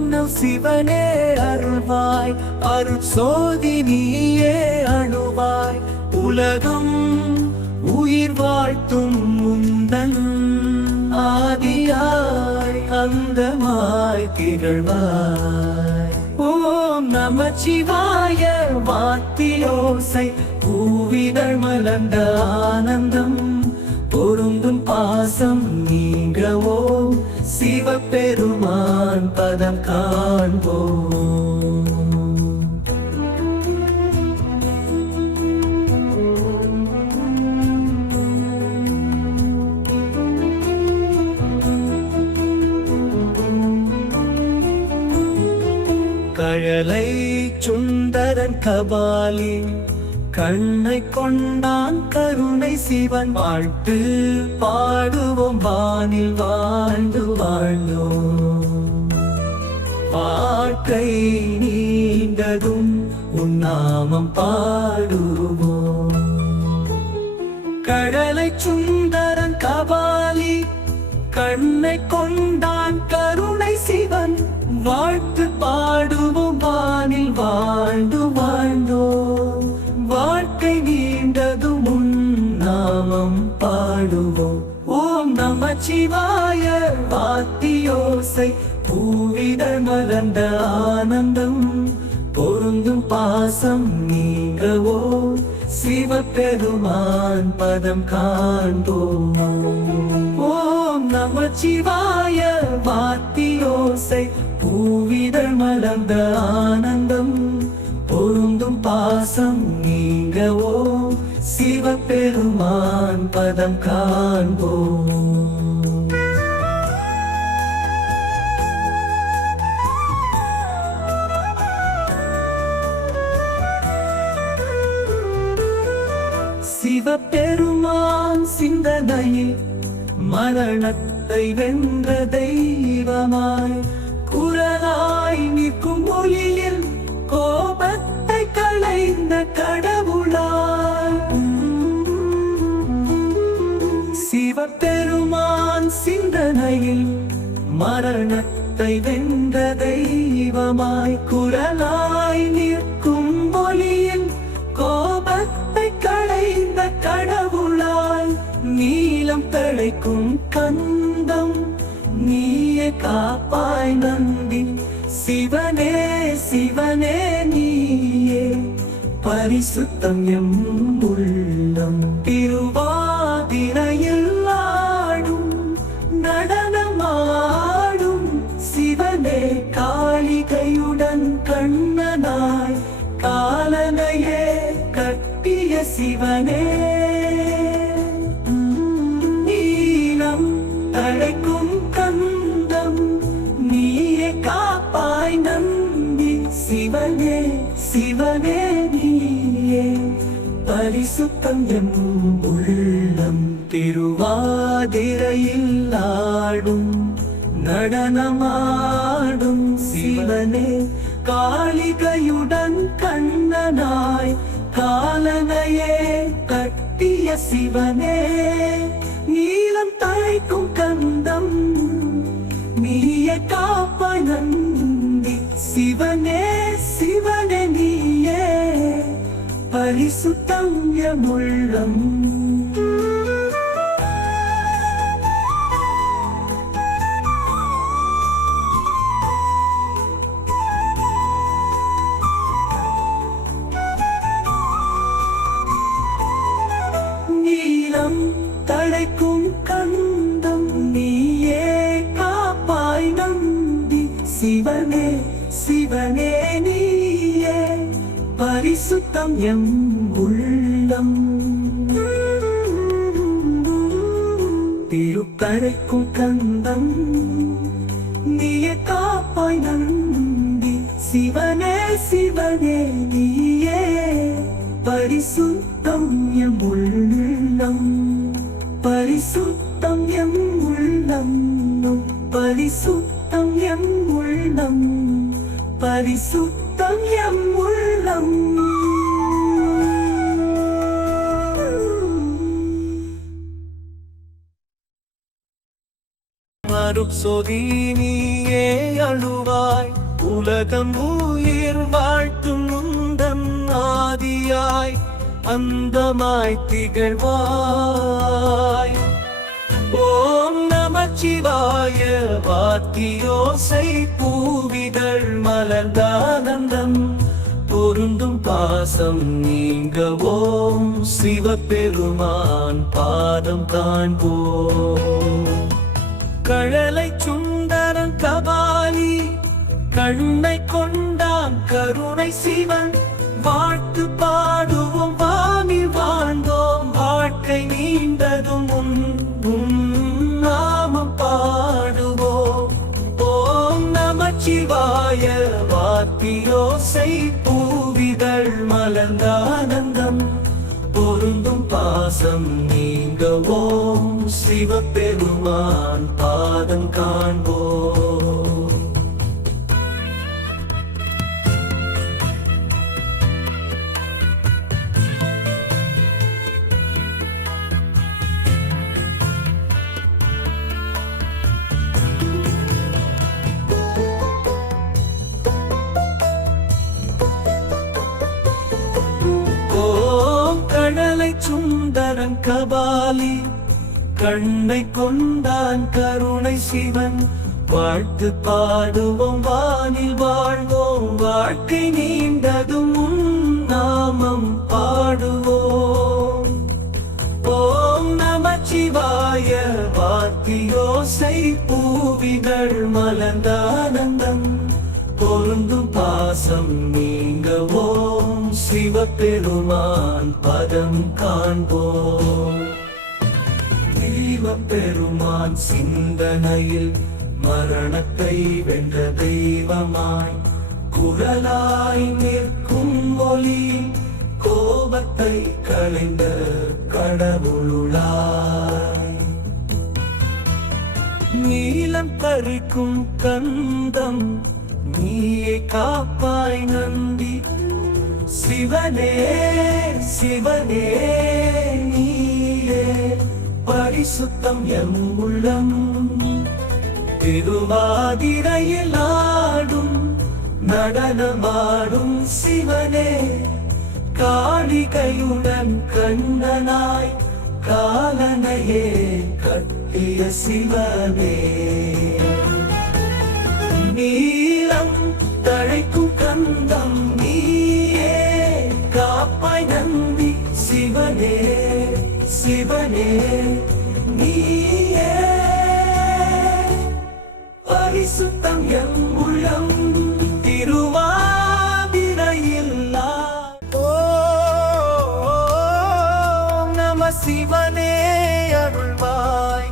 மின்னல் சிவனே அருள்வாய். அருட்சோதி நீயே அணுவாய் உலகம் உயிர் வாழ்த்தும் முந்தன் ஆதியாய் அந்தமாய் திகழ்வாய். ஓம் நமச்சிவாய வாத்தியோசை. பூவிதழ் மலர்ந்த ஆனந்தம். பொருந்தும் பாசம் நீங்கவோ. சிவபெருமான் பதம் காண்போம். கழலை சுந்தரன் கபாலி கண்ணை கொண்டான் கருணை சிவன். வாழ்த்து பாடுவோம் வானில் வாழ்ந்து வாழ்ந்தோம் வாழ்க்கை நீண்டதும் உன்னாமம் பாடுவோம். கடலை சுந்தரன் கபாலி கண்ணை கொண்டான் கருணை சிவன். வாழ்த்து பாடுவோம் வானில் வாழ்ந்து வாழ்ந்தோம். நாமம் பாடுவோம். ஓம் நம சிவாய வாத்தியோசை பூவிதழ் மலர்ந்த ஆனந்தம் பொருந்தும் பாசம் நீங்கவோ? சிவபெருமான் பதம் காண்போம்? ஓம் நம சிவாய வாத்தியோசை பூவிதழ் மலர்ந்த ஆனந்தம் பொருந்தும் பாசம் நீங்கவோ? சிவபெருமான் பதம் காண்போம். சிவபெருமான் சிந்தனையில் மரணத்தை வென்ற தெய்வமாய் குரலாய் நிற்கும் ஒளியில் கோபத்தை களைந்த கடவுளாய் மரணத்தை வெந்த தெய்வமாய் குரலாய் நிற்கும் மொழியில் கோபத்தை களைந்த கடவுளாய் நீளம் தழைக்கும் கந்தம். நீயே காப்பாய் நந்தி. சிவனே சிவனே நீயே. பரிசுத்தம் எம் உள்ளம். திரு சிவனே. நீலம் தழைக்கும் கந்தம் நீயே காப்பாய் நம்பி. சிவனே சிவனே நீயே. பரிசுத்தம் எம் உள்ளம் திருவாதிரையில் ஆடும் நடனமாடும் சிவனே காளிகையுடன் கண்ணனாய். காலனையே கட்டிய சிவனே நீளம் தழைக்கும் கந்தம் நீய காப்பாய் நந்தி. சிவனே சிவனே நீயே பரிசுத்தம் உள்ளம். சிவனே சிவனே நீயே. பரிசுத்தம் எம் உள்ளம். பரிசுத்தம் எம் உள்ளம். பரிசுத்தம் எம் உள்ளம். பரிசுத்தம் எம் உள்ளம். அருட்சொதி உலகம் உயிர் வாழ்த்தும் முந்தம் ஆதியாய் அந்தமாய் திகழ்வாய். ஓம் நமச்சிவாய வாத்தியோசை பூவிதழ் மலர்ந்தானந்தம் பொருந்தும் பாசம் நீங்க ஓம் சிவபெருமான் பாதம் காண்போம். கழலை கண்ணை கொண்டான் கருணை சிவன். வாழ்த்து பாடுவோம் வாங்கி வாழ்ந்தோம். வாழ்க்கை நீண்டதும் உன் உன் நாமம் பாடுவோம். ஓம் நமச்சிவாய வாத்தியோசை பூவிதழ் மலர்ந்த ஆனந்தம் பொருந்தும் பாசம் நீங்க ஓம். சிவபெருமான் பாதம் காண்போம். கபாலி கண்ணை கொண்டான் கருணை சிவன். வாழ்த்து பாடுவோம் வானில் வாழ்வோம் வாழ்க்கை நீண்டதும் உன் நாமம் பாடுவோம். ஓம் நமச்சிவாய வாத்தியோசை பூவிதழ் மலர்ந்த ஆனந்தம். பொருந்தும் பாசம் நீ சிவபெருமான் பதம் காண்போம். தெய்வப்பெருமான் சிந்தனையில் மரணத்தை வென்ற தெய்வமாய் குரலாய் நிற்கும் ஒளி கோபத்தை களைந்த கடவுளாய் நீலம் தரிக்கும் கந்தம் நீயே காப்பாய் நந்தி சிவனே சிவனே நீயே. பரிசுத்தம் எம் உள்ளம். திருவாதிரையில் ஆடும் நடனமாடும் சிவனே. காளிகையுடன் கண்ணனாய் காலனையே கட்டிய சிவனே. நீளம் தழைக்கும் கந்தம் சிவனே நீயே. பரிசுத்தம் எம் உள்ளம் திருவாதிரையில் ஓம் நம சிவனே அருள்வாய்.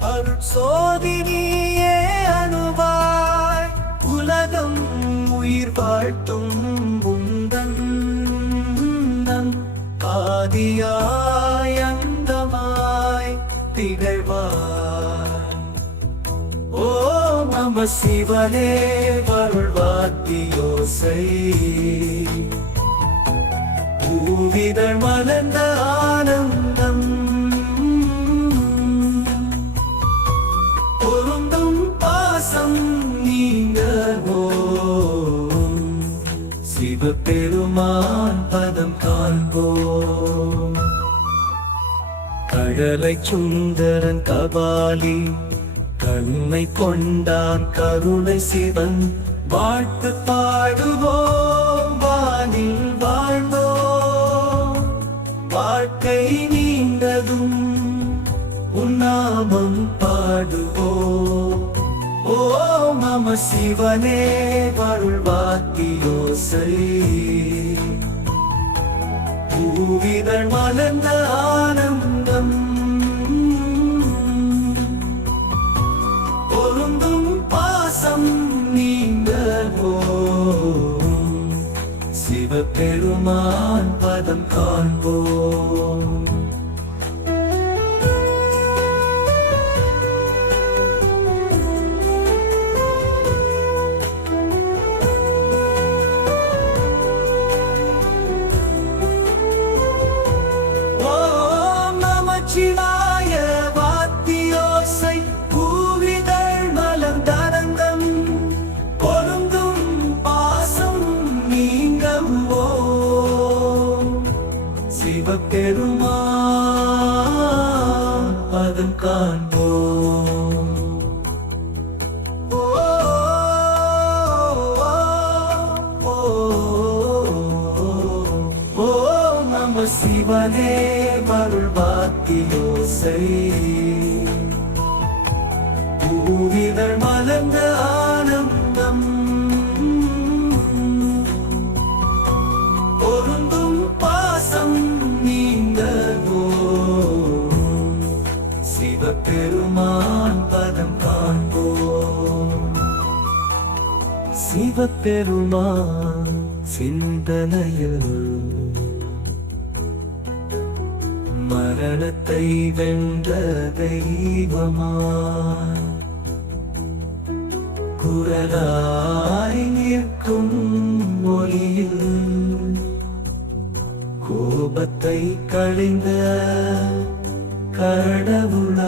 அருட்சோதினியே அணுவாய். உலகம் உயிர் வாழ்த்தும் நம சிவனே வருள்வாத்தியோசை பூவிதழ் மலர்ந்த ஆனந்தம். பொருந்தும் பாசம் நீங்க சிவபெருமான் பதம் காண்போம் கடலை சுந்தரன் கபாலி கண்ணை கொண்டான் கருணை சிவன். வாழ்த்து பாடுவோம் வானில் வாழ்வோம். வாழ்க்கை நீண்டதும் உன்னாமம் பாடுவோம். ஓ மம சிவனே வருள்வாத்தியோசை பூவிதழ் மலர்ந்த ஆனந்தம் பெருமான் பதம் காண்போம். பெருமா சிவபெருமான் சிந்தனையில். மரணத்தை வென்ற தெய்வமாய் குரலாய் நிற்கும் மொழியில் கோபத்தை கழிந்த கடவுளாய்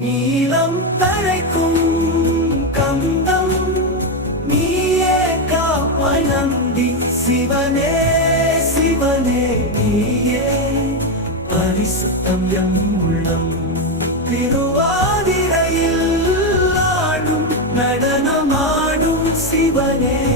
நீளம் தரைக்கும் எம் உள்ளம். திருவாதிரையில் ஆடும் நடனமாடும் சிவனே.